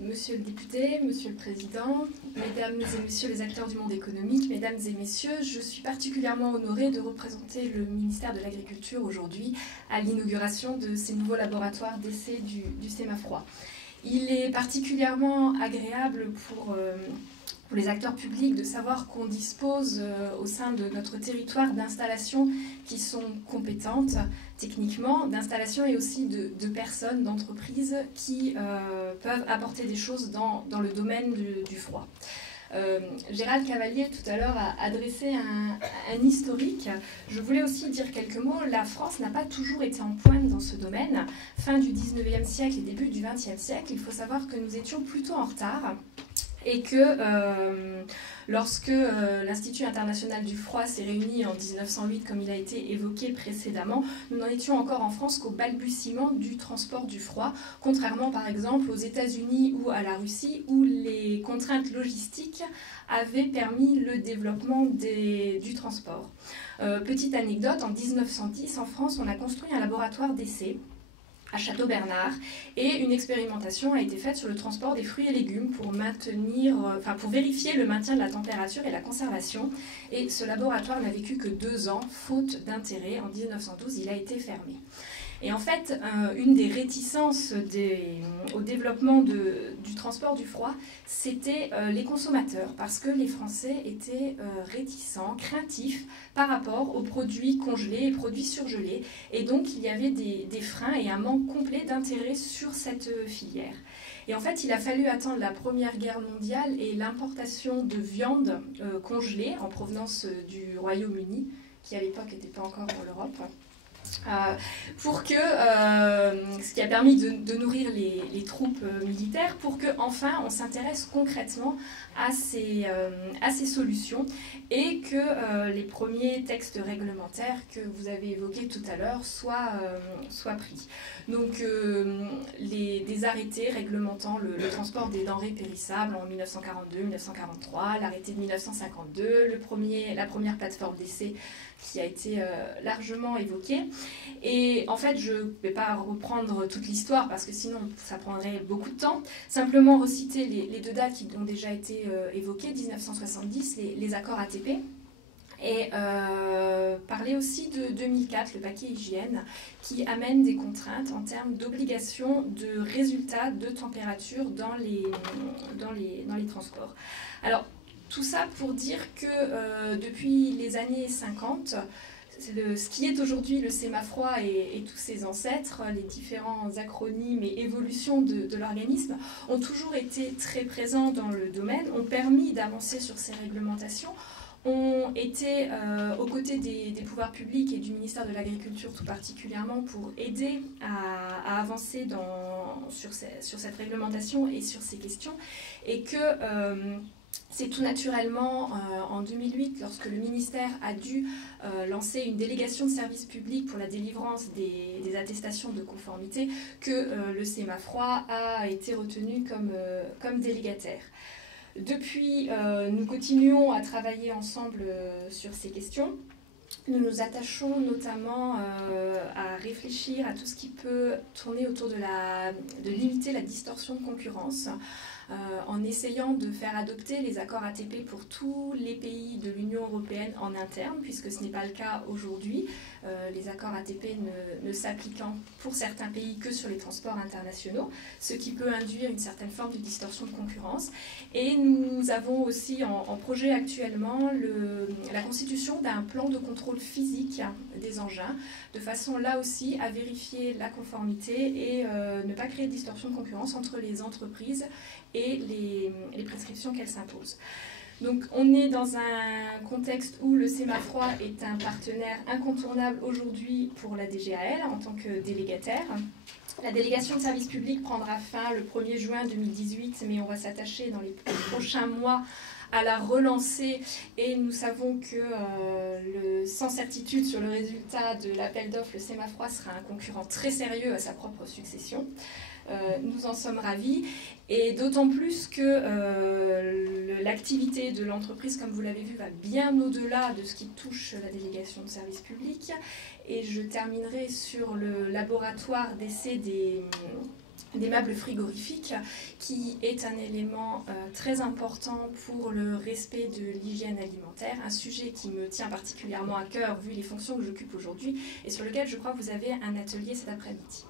Monsieur le député, Monsieur le Président, Mesdames et Messieurs les acteurs du monde économique, Mesdames et Messieurs, je suis particulièrement honorée de représenter le ministère de l'Agriculture aujourd'hui à l'inauguration de ces nouveaux laboratoires d'essai du Sémafroid. Il est particulièrement agréable pour les acteurs publics de savoir qu'on dispose au sein de notre territoire d'installations qui sont compétentes techniquement, d'installations et aussi de personnes, d'entreprises qui peuvent apporter des choses dans le domaine du froid. Gérald Cavalier tout à l'heure a adressé un historique. Je voulais aussi dire quelques mots. La France n'a pas toujours été en pointe dans ce domaine. Fin du 19e siècle et début du 20e siècle, il faut savoir que nous étions plutôt en retard. Et que lorsque l'Institut international du froid s'est réuni en 1908, comme il a été évoqué précédemment, nous n'en étions encore en France qu'au balbutiement du transport du froid, contrairement par exemple aux États-Unis ou à la Russie, où les contraintes logistiques avaient permis le développement du transport. Petite anecdote, en 1910, en France, on a construit un laboratoire d'essai à Château-Bernard, et une expérimentation a été faite sur le transport des fruits et légumes pour vérifier le maintien de la température et la conservation. Et ce laboratoire n'a vécu que 2 ans, faute d'intérêt. En 1912, il a été fermé. Et en fait, une des réticences au développement du transport du froid, c'était les consommateurs, parce que les Français étaient réticents, craintifs par rapport aux produits congelés et produits surgelés. Et donc, il y avait des freins et un manque complet d'intérêt sur cette filière. Et en fait, il a fallu attendre la Première Guerre mondiale et l'importation de viande congelée en provenance du Royaume-Uni, qui à l'époque n'était pas encore dans l'Europe, ce qui a permis de nourrir les troupes militaires, pour qu'enfin on s'intéresse concrètement à ces solutions et que les premiers textes réglementaires que vous avez évoqués tout à l'heure soient pris. Donc des arrêtés réglementant le transport des denrées périssables en 1942-1943, l'arrêté de 1952, la première plateforme d'essai qui a été largement évoquée. Et en fait, je ne vais pas reprendre toute l'histoire parce que sinon ça prendrait beaucoup de temps. Simplement reciter les 2 dates qui ont déjà été évoquées, 1970, les accords ATP. Et parler aussi de 2004, le paquet hygiène, qui amène des contraintes en termes d'obligation de résultats de température dans les transports. Alors, tout ça pour dire que depuis les années 50, ce qui est aujourd'hui le Sémafroid et tous ses ancêtres, les différents acronymes et évolutions de l'organisme, ont toujours été très présents dans le domaine, ont permis d'avancer sur ces réglementations, ont été aux côtés des pouvoirs publics et du ministère de l'Agriculture tout particulièrement pour aider à avancer sur cette réglementation et sur ces questions, et que c'est tout naturellement en 2008, lorsque le ministère a dû lancer une délégation de service public pour la délivrance des attestations de conformité, que le Sémafroid a été retenu comme délégataire. Depuis, nous continuons à travailler ensemble sur ces questions. Nous nous attachons notamment à réfléchir à tout ce qui peut tourner autour de limiter la distorsion de concurrence, en essayant de faire adopter les accords ATP pour tous les pays de l'Union européenne en interne, puisque ce n'est pas le cas aujourd'hui. Les accords ATP ne s'appliquant pour certains pays que sur les transports internationaux, ce qui peut induire une certaine forme de distorsion de concurrence. Et nous avons aussi en projet actuellement la constitution d'un plan de contrôle physique des engins, de façon là aussi à vérifier la conformité et ne pas créer de distorsion de concurrence entre les entreprises et les prescriptions qu'elles s'imposent. Donc on est dans un contexte où le Sémafroid est un partenaire incontournable aujourd'hui pour la DGAL en tant que délégataire. La délégation de service public prendra fin le 1er juin 2018, mais on va s'attacher dans les prochains mois à la relancer, et nous savons que sans certitude sur le résultat de l'appel d'offres, le Sémafroid sera un concurrent très sérieux à sa propre succession. Nous en sommes ravis, et d'autant plus que l'activité de l'entreprise, comme vous l'avez vu, va bien au-delà de ce qui touche la délégation de service public. Et je terminerai sur le laboratoire d'essai des meubles frigorifiques, qui est un élément très important pour le respect de l'hygiène alimentaire, un sujet qui me tient particulièrement à cœur vu les fonctions que j'occupe aujourd'hui et sur lequel je crois que vous avez un atelier cet après-midi.